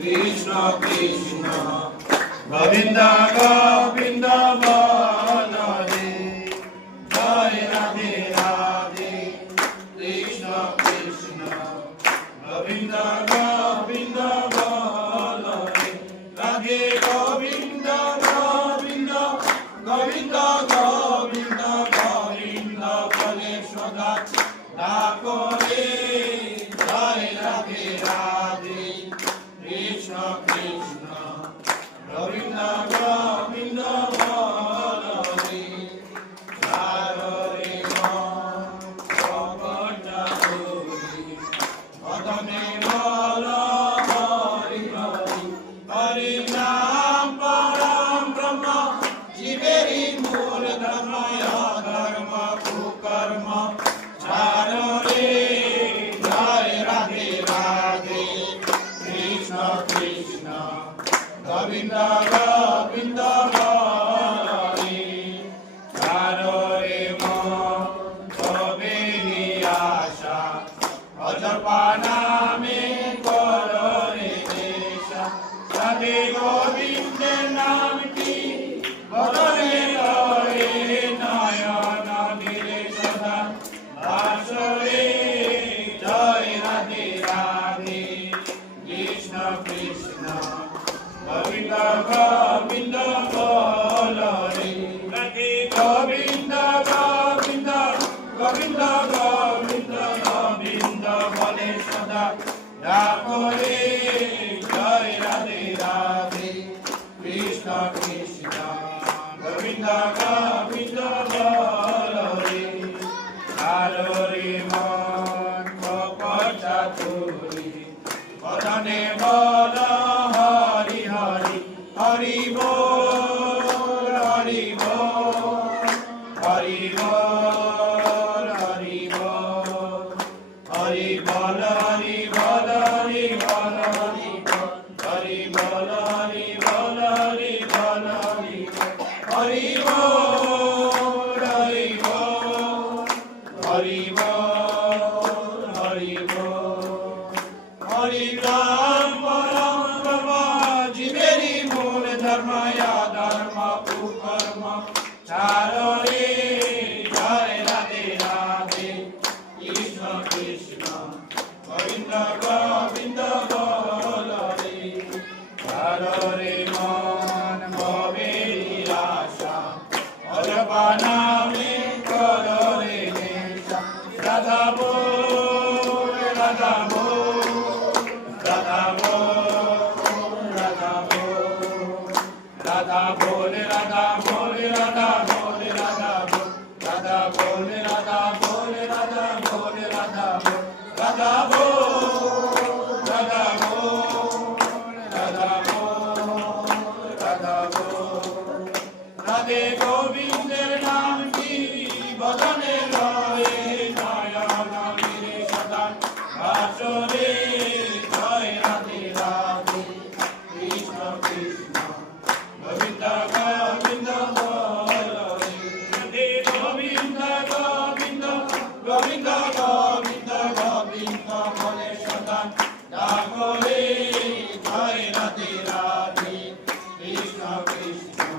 Krishna Krishna Govinda Govinda Krishna, Krishna. Krishna Krishna Govinda Govinda Hari Sarore Mo Govinda Asha Ajarpana Me Korore Desha Sade Govinda Namti Bhagavad Krishna, Govinda Bale Sada, Krishna Krishna, Bala Hari Hari Hari চারো রে মন ভবেরি আশা অজপা নামে করো রে নেশা। রাধা বল রাধা বল রাধা বল রাধা বল রাধা বল রাধা বল রাধা বল রাধা বল রাধা বল রাধা বল রাধা বল রাধা বল রাধা বল দাও রাধে গো। Krishna